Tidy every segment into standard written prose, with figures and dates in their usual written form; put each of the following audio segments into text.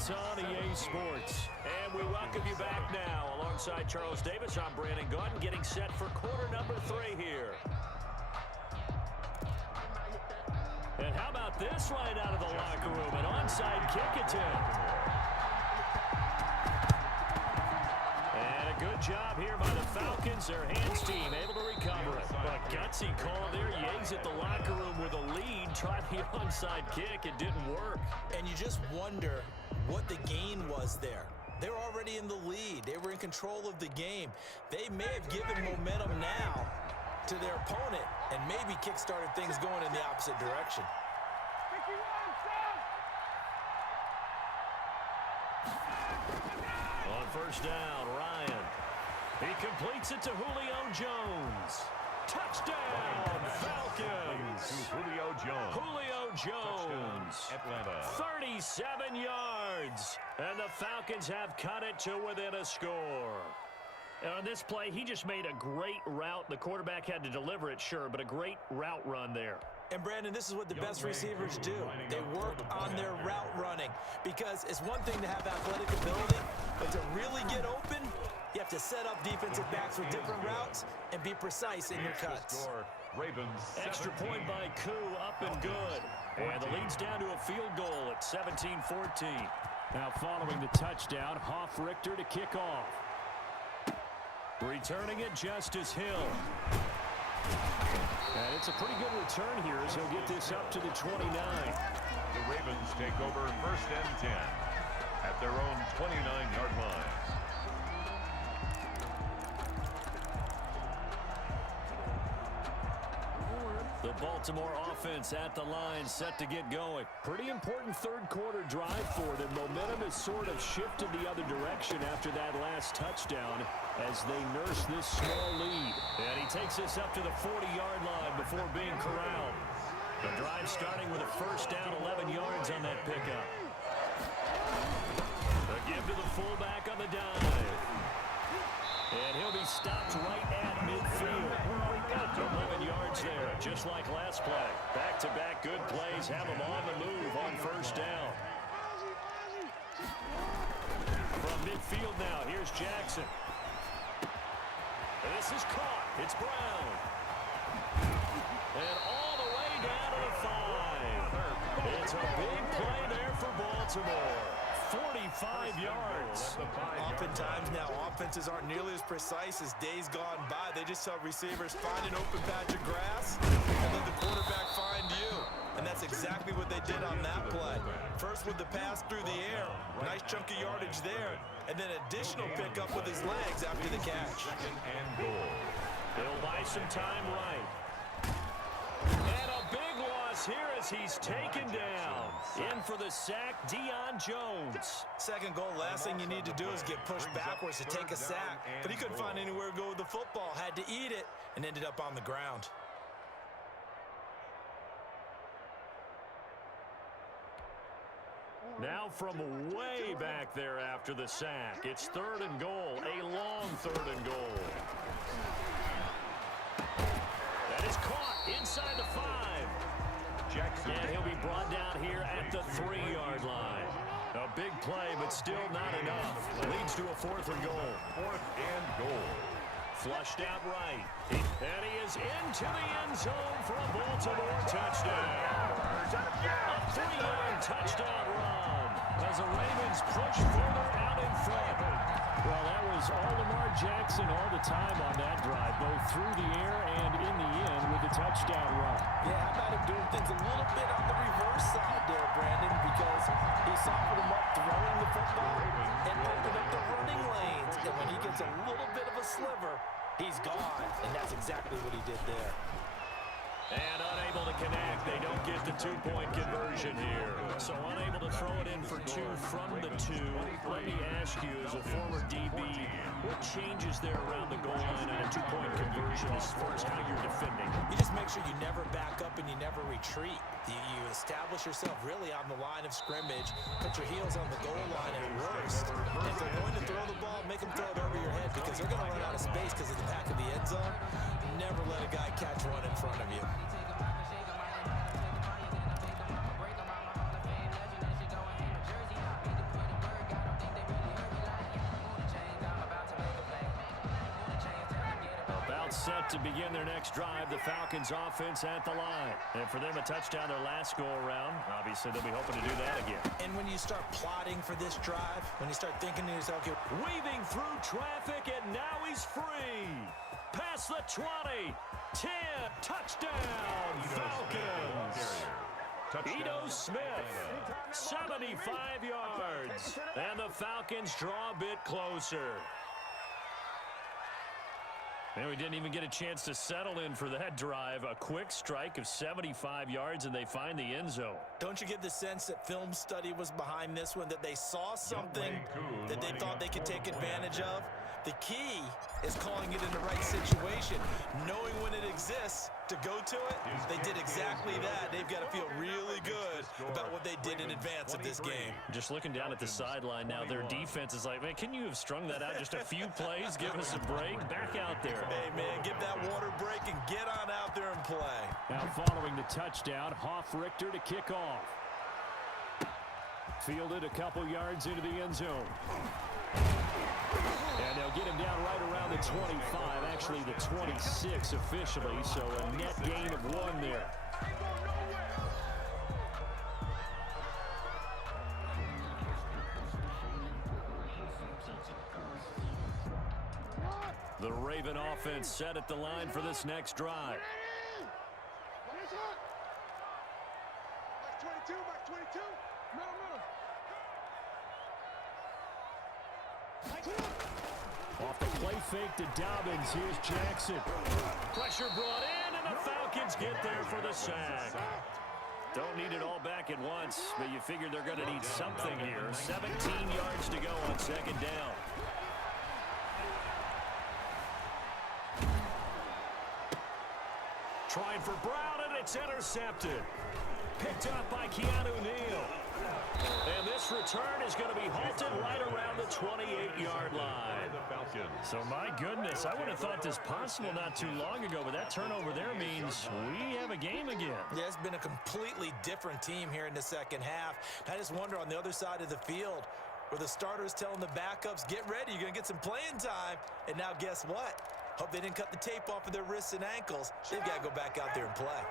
It's on EA Sports. And we welcome you back now. Alongside Charles Davis, I'm Brandon Gaudin, getting set for quarter number 3 here. And how about this right out of the locker room? An onside kick attempt. And a good job here by the Falcons. Their hands team able to recover it. But gutsy call there. Yates at the locker room with a lead. Tried the onside kick. It didn't work. And you just wonder what the gain was there. They're already in the lead. They were in control of the game. They may have given momentum now to their opponent and maybe kick-started things going in the opposite direction. On first down, Ryan. He completes it to Julio Jones. Touchdown, Falcons. Julio Jones. Julio Jones. Atlanta. 37 yards. And the Falcons have cut it to within a score. And on this play, he just made a great route. The quarterback had to deliver it, sure, but a great route run there. And, Brandon, this is what the best receivers do. They work on their route running because it's one thing to have athletic ability, but to really get open, you have to set up defensive backs with different routes and be precise in your cuts. Ravens. Extra point by Koo, up and good. And the lead's down to a field goal at 17-14. Now following the touchdown, Hoff-Richter to kick off. Returning it, Justice Hill. And it's a pretty good return here as he'll get this up to the 29. The Ravens take over 1st and 10 at their own 29-yard line. The Baltimore offense at the line, set to get going. Pretty important third quarter drive for them. Momentum has sort of shifted the other direction after that last touchdown as they nurse this small lead. And he takes this up to the 40-yard line before being corralled. The drive starting with a first down, 11 yards on that pickup. The give to the fullback on the dive. And he'll be stopped right at midfield. 11 yards there, just like last play. Back-to-back good plays have him on the move on first down. From midfield now, here's Jackson. And this is caught. It's Brown. And all the way down to the 5. It's a big play there for Baltimore. 45 yards. Oftentimes now, offenses aren't nearly as precise as days gone by. They just tell receivers, find an open patch of grass, and let the quarterback find you. And that's exactly what they did on that play. First with the pass through the air, nice chunk of yardage there, and then additional pickup with his legs after the catch. And goal. They'll buy some time right. And a big loss here as he's taken down. In for the sack, Deion Jones. Second goal, last thing you need to do is get pushed backwards to take a sack. But he couldn't find anywhere to go with the football, had to eat it, and ended up on the ground. Now from way back there after the sack, it's 3rd and goal, a long 3rd and goal. That is caught inside the 5. Jackson. And he'll be brought down here at the 3-yard line. A big play, but still not enough. Leads to a 4th and goal. 4th and goal. Flushed out right. And he is into the end zone for a Baltimore touchdown. A 3-yard touchdown run as the Ravens push further out in front. Well, that was all Lamar Jackson all the time on that drive, both through the air and in the end with the touchdown run. Yeah, how about him doing things a little bit on the reverse side there, Brandon, because he softened him up throwing the football and opened up the running lanes. And when he gets a little bit of a sliver, he's gone. And that's exactly what he did there. And unable to connect. They don't get the 2-point conversion here. So unable to throw it in for 2 from the 2. Let me ask you, as a former DB, what changes there around the goal line on a 2-point conversion as far as how you're defending? You just make sure you never back up and you never retreat. You establish yourself really on the line of scrimmage, put your heels on the goal line at worst. And if they're going to throw the ball, make them throw it over your head because they're going to run out of space because of the back of the end zone. Never let a guy catch one in front of you. set to begin their next drive. The Falcons offense at the line. And for them, a touchdown their last go-around. Obviously, they'll be hoping to do that again. And when you start plotting for this drive, when you start thinking to yourself, okay, weaving through traffic, and now he's free. Past the 20, 10, touchdown, Falcons. Ito Smith, 75 yards. And the Falcons draw a bit closer. And we didn't even get a chance to settle in for that drive. A quick strike of 75 yards, and they find the end zone. Don't you get the sense that film study was behind this one, that they saw something that they thought they could take advantage of? The key is calling it in the right situation, knowing when it exists to go to it. They did exactly that. They've got to feel really good about what they did in advance of this game. Just looking down at the sideline now, their defense is like, man, can you have strung that out just a few plays? Give us a break. Back out there. Hey, man, give that water break and get on out there and play. Now following the touchdown, Hoff-Richter to kick off. Fielded a couple yards into the end zone. And they'll get him down right around the 25, actually the 26 officially, so a net gain of 1 there. The Raven offense set at the line for this next drive. Off the play fake to Dobbins. Here's Jackson. Pressure brought in, and the Falcons get there for the sack. Don't need it all back at once, but you figure they're going to need something here. 17 yards to go on second down. Trying for Brown, and it's intercepted. Picked up by Keanu Neal. And this return is going to be halted right around the 28-yard line. So, my goodness, I would have thought this possible not too long ago, but that turnover there means we have a game again. Yeah, it's been a completely different team here in the second half. I just wonder on the other side of the field, where the starters telling the backups, get ready, you're going to get some playing time. And now guess what? Hope they didn't cut the tape off of their wrists and ankles. They've got to go back out there and play.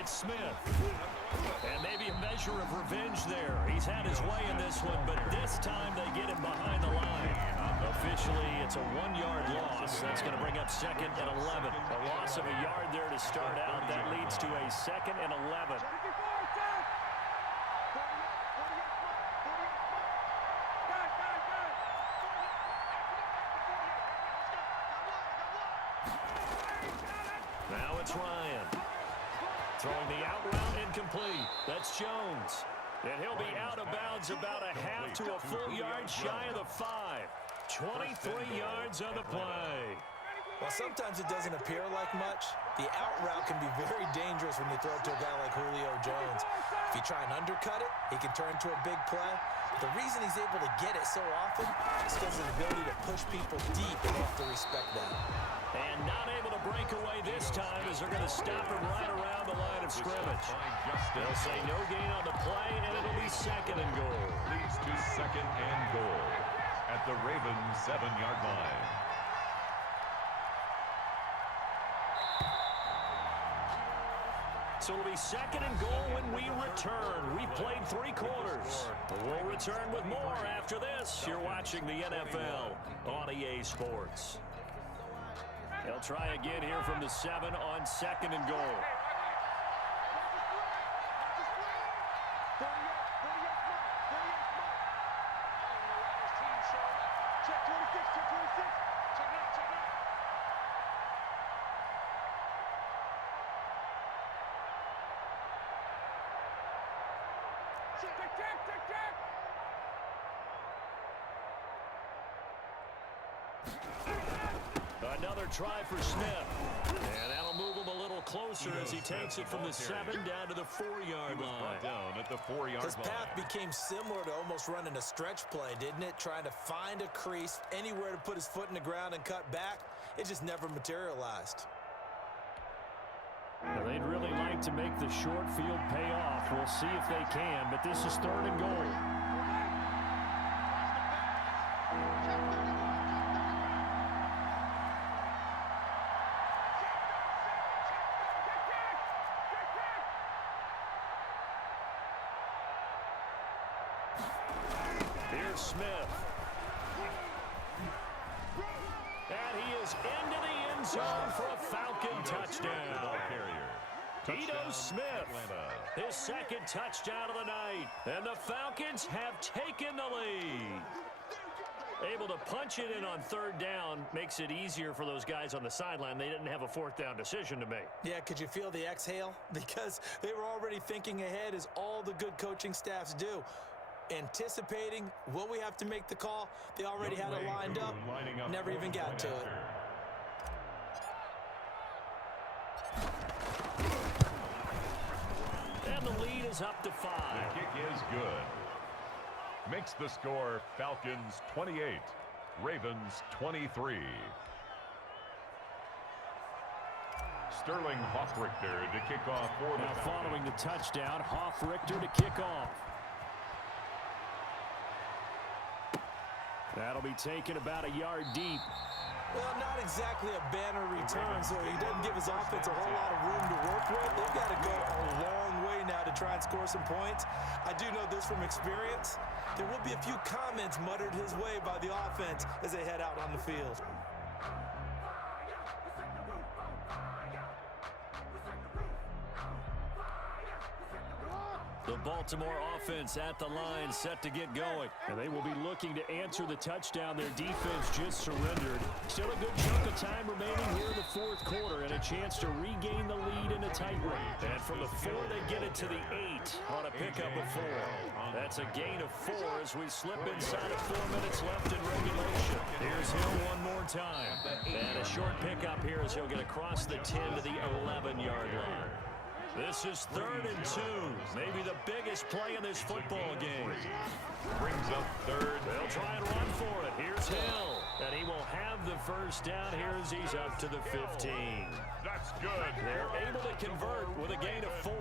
It's Smith. And maybe a measure of revenge there. He's had his way in this one, but this time they get him behind the line. Officially, it's a 1-yard loss. That's going to bring up second and 11. A loss of a yard there to start out. That leads to a second and 11. Now it's Ryan. Throwing the out route incomplete. That's Jones. And he'll be out of bounds about a half to a full yard shy of the 5. 23 yards on the play. Well, sometimes it doesn't appear like much. The out route can be very dangerous when you throw it to a guy like Julio Jones. If you try and undercut it, he can turn into a big play. The reason he's able to get it so often is because of the ability to push people deep, and they have to respect that. And not able to break away this time as they're going to stop him right around the line of scrimmage. They'll say no gain on the play, and it'll be second and goal. Leads to second and goal at the Ravens 7-yard line. So it'll be second and goal when we return. We've played 3 quarters. We'll return with more after this. You're watching the NFL on EA Sports. They'll try again here from the 7 on second and goal. Another try for Smith. And that'll move him a little closer as he takes it from the 7 down to the 4-yard line. Down at the 4-yard line. His path became similar to almost running a stretch play, didn't it? Trying to find a crease, anywhere to put his foot in the ground and cut back. It just never materialized. Well, they'd really like like to make the short field pay off. We'll see if they can, but this is 3rd and goal. Here's Smith. And he is into the end zone for a Falcon touchdown. Ito Smith, his 2nd touchdown of the night. And the Falcons have taken the lead. Able to punch it in on 3rd down makes it easier for those guys on the sideline. They didn't have a 4th down decision to make. Yeah, could you feel the exhale? Because they were already thinking ahead, as all the good coaching staffs do. Anticipating what we have to make the call. They already had it lined up. Never even got to it. And the lead is up to 5. The kick is good. Makes the score Falcons 28, Ravens 23. Sterling Hoffrichter to kick off for the Falcons. Following the touchdown, Hoffrichter to kick off. That'll be taken about a yard deep. Well, not exactly a banner return, so he doesn't give his offense a whole lot of room to work with. They've got to go a long way now to try and score some points. I do know this from experience. There will be a few comments muttered his way by the offense as they head out on the field. The Baltimore offense at the line, set to get going. And they will be looking to answer the touchdown. Their defense just surrendered. Still a good chunk of time remaining here in the 4th quarter, and a chance to regain the lead in a tight race. And from the 4, they get it to the 8 on a pickup of 4. That's a gain of 4 as we slip inside of 4 minutes left in regulation. Here's Hill one more time. And a short pickup here as he'll get across the 10 to the 11-yard line. This is 3rd and 2. Maybe the biggest play in this football game. Brings up 3rd. They'll try and run for it. Here's Hill. And he will have the 1st down here as he's up to the 15. That's good. They're able to convert with a gain of 4.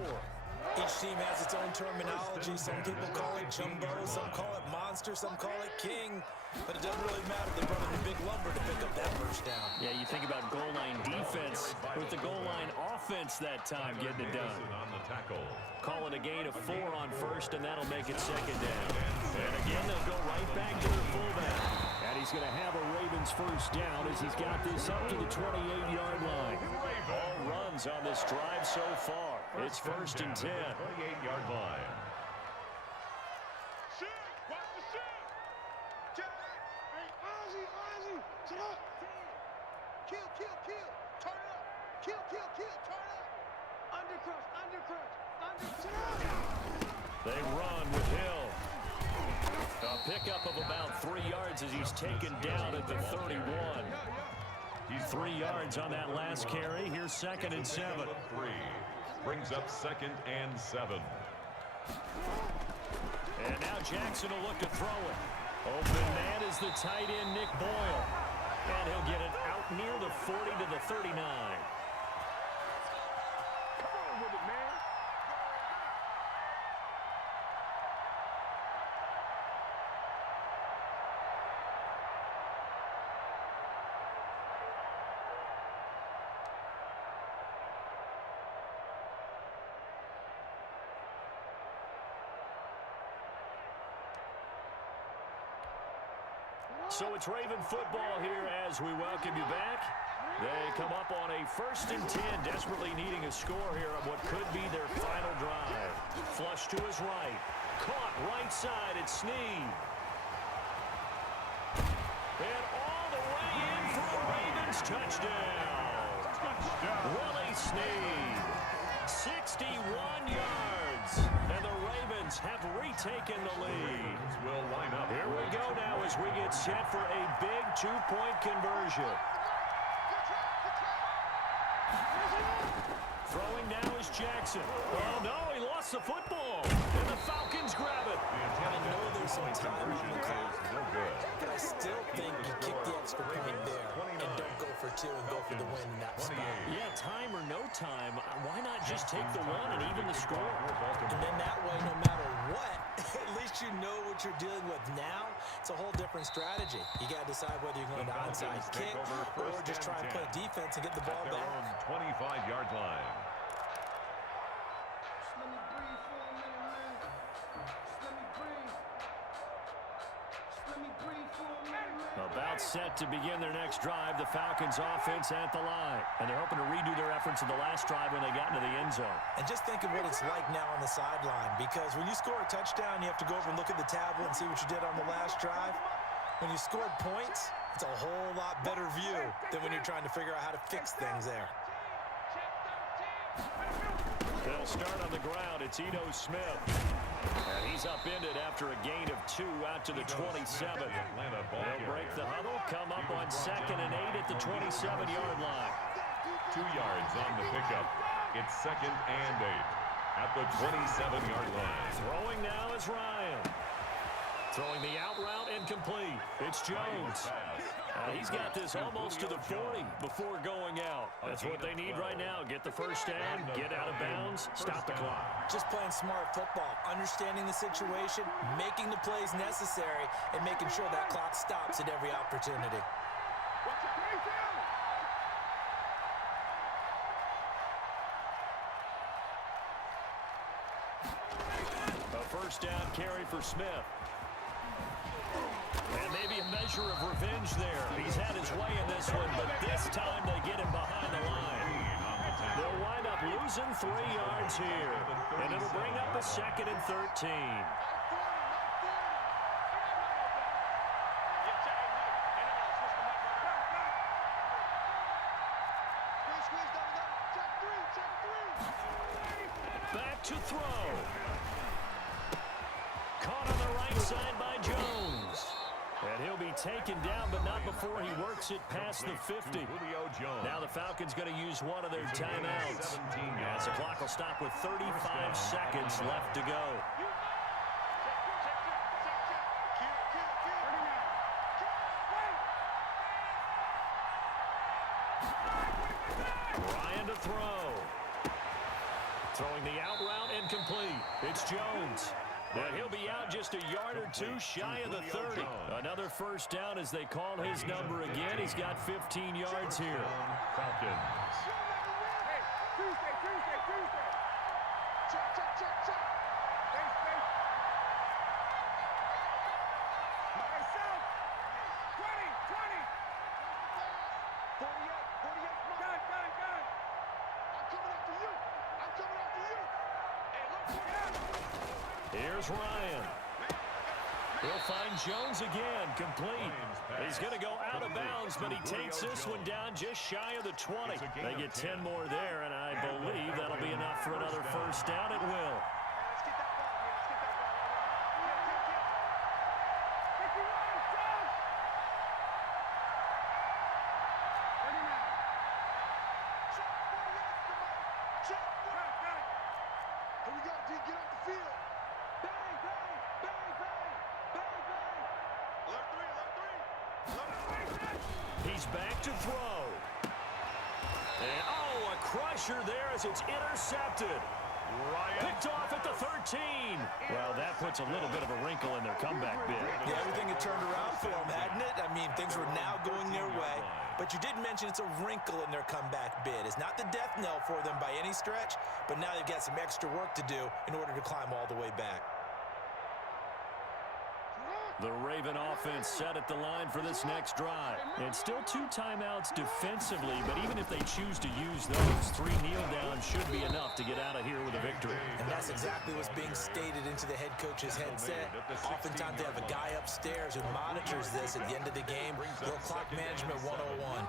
Each team has its own terminology. Some people call it jumbo, some call it monster, some call it king. But it doesn't really matter. They brought in the big lumber to pick up that 1st down. Yeah, you think about goal line defense with the goal line offense that time getting it done. On the tackle. Call it a gain of 4 on 1st, and that'll make it 2nd down. And again, they'll go right back to their fullback. And he's going to have a Ravens 1st down as he's got this up to the 28-yard line. All runs on this drive so far. It's 1st and 10. 28-yard line. They run with Hill. A pickup of about 3 yards as he's taken down at the 31. He's 3 yards on that last carry. Here's 2nd and 7. 3. Brings up 2nd and 7. And now Jackson will look to throw it. Open man is the tight end, Nick Boyle. And he'll get it out near the 40 to the 39. Come on with it, man. So it's Raven football here as we welcome you back. They come up on a 1st and 10, desperately needing a score here on what could be their final drive. Flush to his right. Caught right side, it's Snead. And all the way in for a Ravens touchdown. Willie Snead, 61 yards. And the Ravens have retaken the lead. Will line up. Here we go now as we get set for a big 2-point conversion. Throwing now is Jackson. Oh, no, he lost the football. And the Falcons grab it. I know there's some time on the clock, No good. but I still think you kick the extra point there and don't go for two and go for the win in that spot. Yeah, time or no time, why not just take the one and even the score? And then that way, no matter what, at least you know what you're dealing with now. It's a whole different strategy. You got to decide whether you're going to onside kick or just try and play defense and get the ball back. 25-yard line. About set to begin their next drive, the Falcons offense at the line. And they're hoping to redo their efforts in the last drive when they got into the end zone. And just think of what it's like now on the sideline, because when you score a touchdown, you have to go over and look at the tablet and see what you did on the last drive. When you scored points, it's a whole lot better view than when you're trying to figure out how to fix things there. They'll start on the ground. It's Ito Smith. And he's upended after a gain of 2 out to the 27. They'll break the huddle, come up on 2nd and 8 at the 27-yard line. 2 yards on the pickup. It's 2nd and 8 at the 27-yard line. Throwing now is Ryan. Throwing the out route incomplete. It's Jones. He's got this almost to the 40 before going out. That's what they need right now. Get the first down, get out of bounds, stop the clock. Just playing smart football, understanding the situation, making the plays necessary, and making sure that clock stops at every opportunity. A first down carry for Smith. And maybe a measure of revenge there. He's had his way in this one, but this time they get him behind the line. They'll wind up losing 3 yards here. And it'll bring up a 2nd and 13. Back to throw. Caught on the right side by Jones. And he'll be taken down, but not before he works it past the 50. Now the Falcons going to use one of their timeouts. As the clock will stop with 35 seconds left to go. Ryan to throw. Throwing the out route incomplete. It's Jones. And he'll be out just a yard or 2 shy of the 30. Another first down as they call his number again. He's got 15 yards here. Falcons. Hey, Tuesday. Check. Space. Hey, South. 20. 48. Gun. I'm coming after you. Hey, look. Here's Ryan. He'll find Jones again, complete. He's going to go out of bounds, but he takes this one down just shy of the 20. They get 10 more there, and I believe that'll be enough for another first down. It will. He's back to throw. And, a crusher there as it's intercepted. Picked off at the 13. Well, that puts a little bit of a wrinkle in their comeback bid. Yeah, everything had turned around for them, hadn't it? I mean, things were now going their way. But you did mention it's a wrinkle in their comeback bid. It's not the death knell for them by any stretch, but now they've got some extra work to do in order to climb all the way back. The Raven offense set at the line for this next drive. And still 2 timeouts defensively, but even if they choose to use those, 3 kneel downs should be enough to get out of here with a victory. And that's exactly what's being stated into the head coach's headset. Oftentimes they have a guy upstairs who monitors this at the end of the game. Little clock management 101.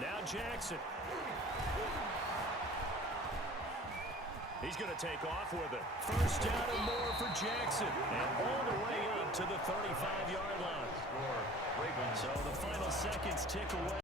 Now Jackson. He's going to take off with it. First down and more for Jackson. And all the way up to the 35-yard line. So the final seconds tick away.